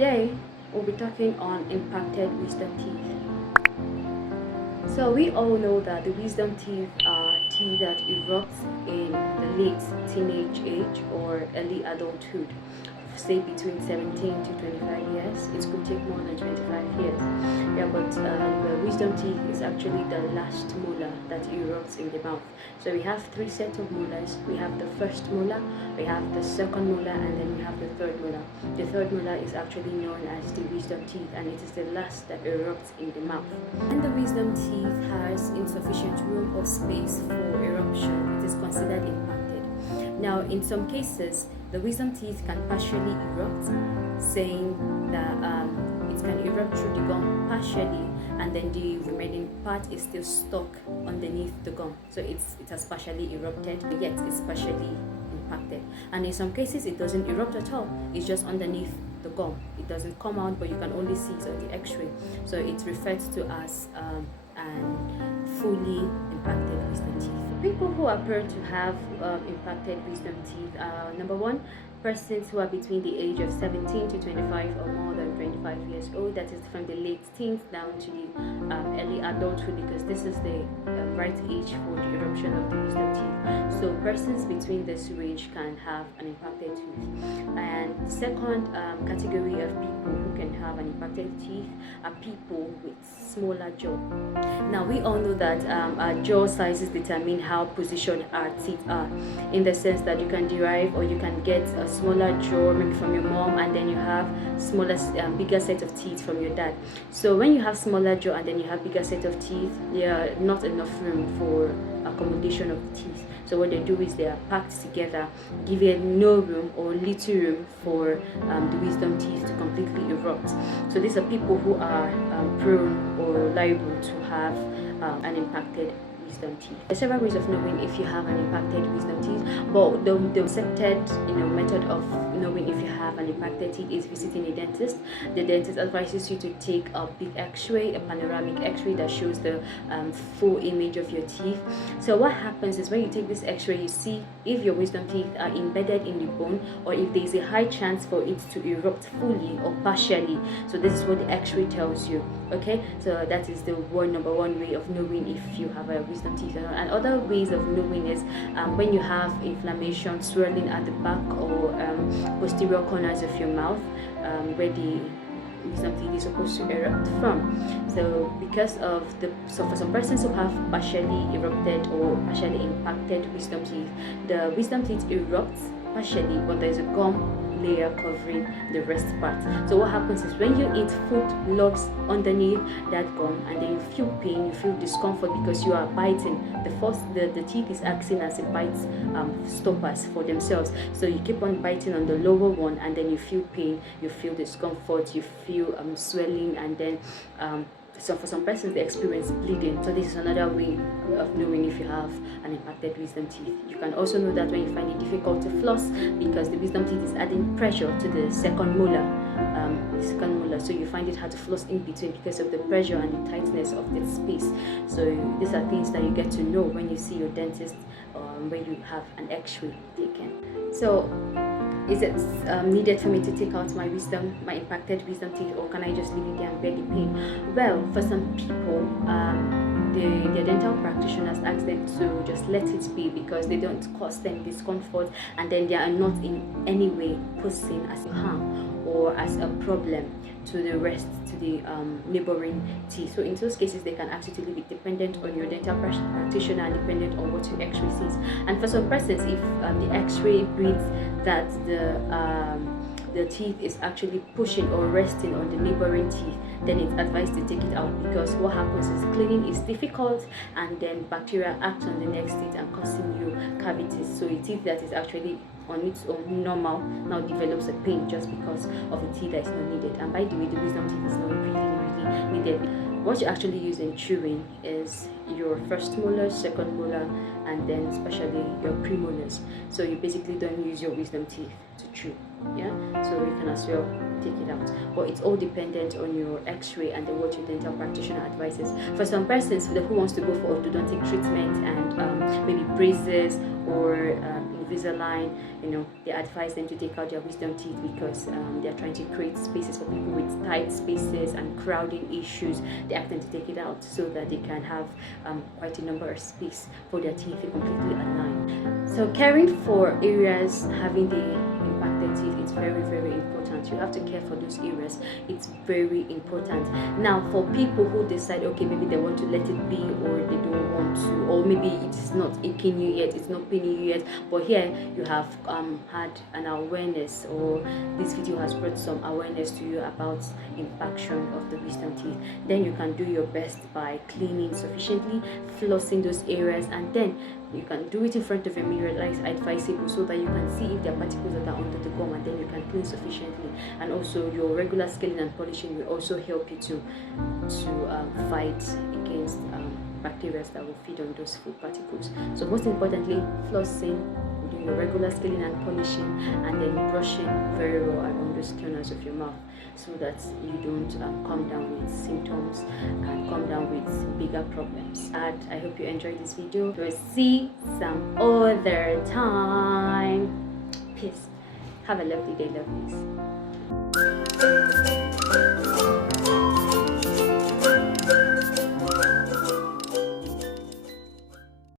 today we'll be talking on impacted wisdom teeth. So we all know that the wisdom teeth are teeth that erupt in the late teenage age or early adulthood, say between 17 to 25 years. It could take more than 25 years. Yeah, but the wisdom teeth is actually the last molar that erupts in the mouth. So we have three sets of molars. We have the first molar, we have the second molar, and then we have the third molar. The third molar is actually known as the wisdom teeth, and it is the last that erupts in the mouth. When the wisdom teeth has insufficient room or space for eruption, it is considered impacted. Now, in some cases, the wisdom teeth can partially erupt, saying that it can erupt through the gum partially, and then the remaining part is still stuck underneath the gum. So it has partially erupted, yet it's partially impacted. And in some cases, it doesn't erupt at all. It's just underneath the gum. It doesn't come out, but you can only see it on the X-ray. So it's referred to as an fully impacted wisdom teeth. People who appear to have impacted wisdom teeth are, number one, persons who are between the age of 17 to 25 or more than 25 years old. That is from the late teens down to the early adulthood, because this is the right age for the eruption of the wisdom teeth. So persons between this range can have an impacted tooth. And the second category of people who can have an impacted teeth are people with smaller jaw. Now we all know that our jaw sizes determine how positioned our teeth are, in the sense that you can derive or you can get a smaller jaw maybe from your mom, and then you have smaller bigger set of teeth from your dad. So when you have smaller jaw and then you have bigger set of teeth, there are not enough room for accommodation of the teeth. So what they do is they are packed together, giving no room or little room for the wisdom teeth to completely erupt. So these are people who are prone or liable to have an impacted wisdom teeth. There are several ways of knowing if you have an impacted wisdom teeth, but the accepted method of knowing if you have an impacted teeth is visiting a dentist. The dentist advises you to take a big X-ray, a panoramic X-ray that shows the full image of your teeth. So what happens is when you take this X-ray, you see if your wisdom teeth are embedded in the bone, or if there is a high chance for it to erupt fully or partially. So this is what the X-ray tells you. Okay, so that is the number one way of knowing if you have a wisdom teeth or not. And other ways of knowing is when you have inflammation, swelling at the back or posterior corners of your mouth, where the wisdom teeth is supposed to erupt from. So because of for some persons who have partially erupted or partially impacted wisdom teeth, the wisdom teeth erupts partially, but there is a gum layer covering the rest part. So what happens is when you eat, food lodges underneath that gum, and then you feel pain, you feel discomfort because you are biting. The teeth is acting as a bite stoppers for themselves. So you keep on biting on the lower one, and then you feel pain, you feel discomfort, you feel swelling, and then so for some persons they experience bleeding. So this is another way of knowing if you have an impacted wisdom teeth. You can also know that when you find it difficult to floss, because the wisdom teeth is adding pressure to the second molar. So you find it hard to floss in between because of the pressure and the tightness of the space. So these are things that you get to know when you see your dentist, when you have an X-ray taken. So is it needed for me to take out my impacted wisdom teeth, or can I just leave it there and bear the pain? Well, for some people, the dental practitioners ask them to just let it be, because they don't cause them discomfort, and then they are not in any way posing as a harm or as a problem to the neighboring teeth. So in those cases, they can ask you to leave it, dependent on your dental practitioner and dependent on what your X-ray sees. And for some persons, if the X-ray reads that the teeth is actually pushing or resting on the neighboring teeth, then it's advised to take it out, because what happens is cleaning is difficult, and then bacteria act on the next teeth and causing you cavities. So a teeth that is actually on its own normal now develops a pain just because of a teeth that is not needed. And by the way, the wisdom teeth is not really needed. What you actually use in chewing is your first molar, second molar, and then especially your premolars. So you basically don't use your wisdom teeth to chew. Yeah, so you can as well take it out, but it's all dependent on your X-ray and then what your dental practitioner advises. For some persons who wants to go for orthodontic treatment and maybe braces or Invisalign, they advise them to take out their wisdom teeth because they're trying to create spaces for people with tight spaces and crowding issues. They ask them to take it out so that they can have quite a number of space for their teeth to completely align. So caring for areas having the impacted teeth, it's very, very important. You have to care for those areas. It's very important. Now, for people who decide, okay, maybe they want to let it be, or they don't want to, or maybe it's not aching you yet, it's not paining you yet, but here you have had an awareness, or this video has brought some awareness to you about impaction of the wisdom teeth, then you can do your best by cleaning sufficiently, flossing those areas, and then you can do it in front of a mirror. That is advisable, so that you can see if there are particles that are under the gum, and then you can clean sufficiently. And also your regular scaling and polishing will also help you to fight against bacteria that will feed on those food particles. So most importantly, flossing, doing your regular scaling and polishing, and then brushing very well around those corners of your mouth, so that you don't come down with symptoms and come down with bigger problems. And I hope you enjoyed this video. We'll see some other time. Peace. Have a lovely day, lovelies.